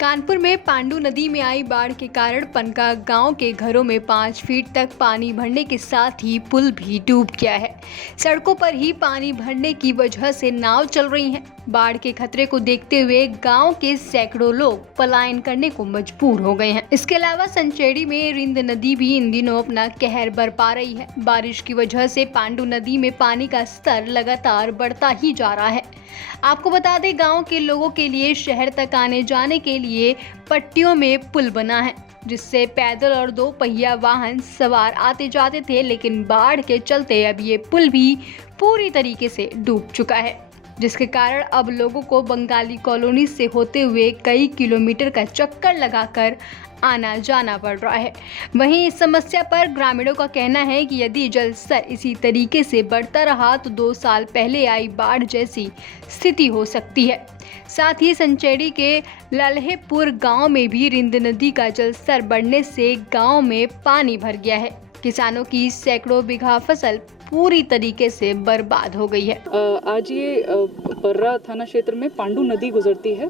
कानपुर में पांडु नदी में आई बाढ़ के कारण पनका गांव के घरों में 5 फीट तक पानी भरने के साथ ही पुल भी डूब गया है। सड़कों पर ही पानी भरने की वजह से नाव चल रही हैं। बाढ़ के खतरे को देखते हुए गांव के सैकड़ों लोग पलायन करने को मजबूर हो गए हैं। इसके अलावा संचेड़ी में रिंद नदी भी इन दिनों अपना कहर बरपा रही है। बारिश की वजह से पांडु नदी में पानी का स्तर लगातार बढ़ता ही जा रहा है। आपको बता दें, गांव के लोगों के लिए शहर तक आने जाने के लिए पट्टियों में पुल बना है, जिससे पैदल और 2 पहिया वाहन सवार आते जाते थे, लेकिन बाढ़ के चलते अब ये पुल भी पूरी तरीके से डूब चुका है, जिसके कारण अब लोगों को बंगाली कॉलोनी से होते हुए कई किलोमीटर का चक्कर लगाकर आना जाना पड़ रहा है। वहीं इस समस्या पर ग्रामीणों का कहना है कि यदि जल स्तर इसी तरीके से बढ़ता रहा तो 2 साल पहले आई बाढ़ जैसी स्थिति हो सकती है। साथ ही संचेड़ी के लल्हेपुर गांव में भी रिंद नदी का जल स्तर बढ़ने से गांव में पानी भर गया है। किसानों की सैकड़ों बीघा फसल पूरी तरीके से बर्बाद हो गई है। आज ये पर्रा थाना क्षेत्र में पांडु नदी गुजरती है।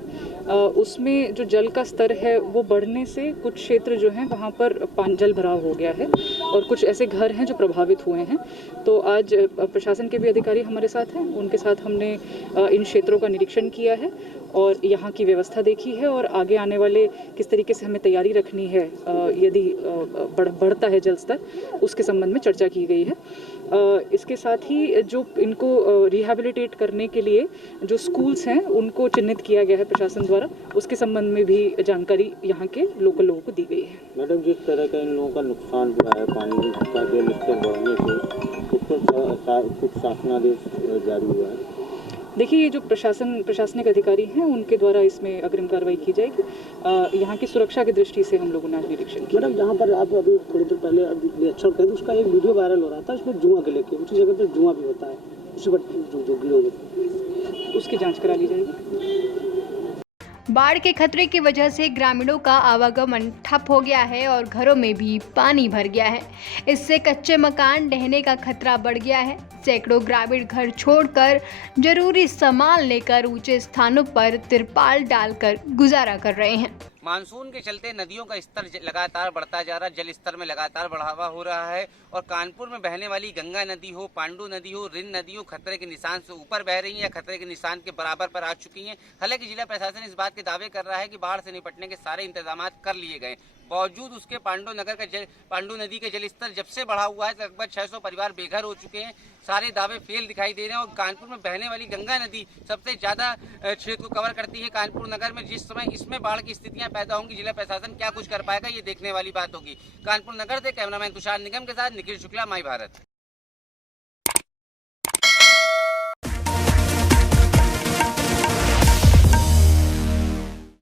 उसमें जो जल का स्तर है वो बढ़ने से कुछ क्षेत्र जो हैं वहाँ पर जल भराव हो गया है और कुछ ऐसे घर हैं जो प्रभावित हुए हैं। तो आज प्रशासन के भी अधिकारी हमारे साथ हैं, उनके साथ हमने इन क्षेत्रों का निरीक्षण किया है और यहाँ की व्यवस्था देखी है और आगे आने वाले किस तरीके से हमें तैयारी रखनी है यदि बढ़ता है जल स्तर, उसके संबंध में चर्चा की गई है। इसके साथ ही जो इनको रिहैबिलिटेट करने के लिए जो स्कूल्स हैं उनको चिन्हित किया गया है प्रशासन द्वारा, उसके संबंध में भी जानकारी यहाँ के लोकल लोगों को दी गई है। मैडम, जिस तरह का इन लोगों का नुकसान हुआ है पानी का जल स्तर बढ़ने से, कुछ शासनादेश जारी हुआ है। देखिए, ये जो प्रशासनिक अधिकारी हैं उनके द्वारा इसमें अग्रिम कार्रवाई की जाएगी। यहाँ की सुरक्षा की दृष्टि से हम लोगों ने आज निरीक्षण किया। मैडम, जहाँ पर आप अभी थोड़ी देर पहले निरीक्षण करें, उसका एक वीडियो वायरल हो रहा था, इसमें जुआ के लेके उसी जगह पर जुआ भी होता है, उसी पर जो गिरोगे उसकी जाँच करा ली जाएगी। बाढ़ के खतरे की वजह से ग्रामीणों का आवागमन ठप हो गया है और घरों में भी पानी भर गया है। इससे कच्चे मकान ढहने का खतरा बढ़ गया है। सैकड़ों ग्रामीण घर छोड़कर जरूरी सामान लेकर ऊंचे स्थानों पर तिरपाल डालकर गुजारा कर रहे हैं। मानसून के चलते नदियों का स्तर लगातार बढ़ता जा रहा है, जल स्तर में लगातार बढ़ावा हो रहा है और कानपुर में बहने वाली गंगा नदी हो, पांडु नदी हो, रिंद नदी हो, खतरे के निशान से ऊपर बह रही हैं या खतरे के निशान के बराबर पर आ चुकी हैं। हालांकि जिला प्रशासन इस बात के दावे कर रहा है कि बाढ़ से निपटने के सारे इंतजाम कर लिए गए, बावजूद उसके पांडु नदी का जल स्तर जब से बढ़ा हुआ है लगभग 600 परिवार बेघर हो चुके हैं। सारे दावे फेल दिखाई दे रहे हैं और कानपुर में बहने वाली गंगा नदी सबसे ज्यादा क्षेत्र को कवर करती है कानपुर नगर में। जिस समय इसमें बाढ़ की स्थितियां पैदा होंगी, जिला प्रशासन क्या कुछ कर पाएगा, ये देखने वाली बात होगी। कानपुर नगर से कैमरामैन तुषार निगम के साथ निखिल शुक्ला, माई भारत।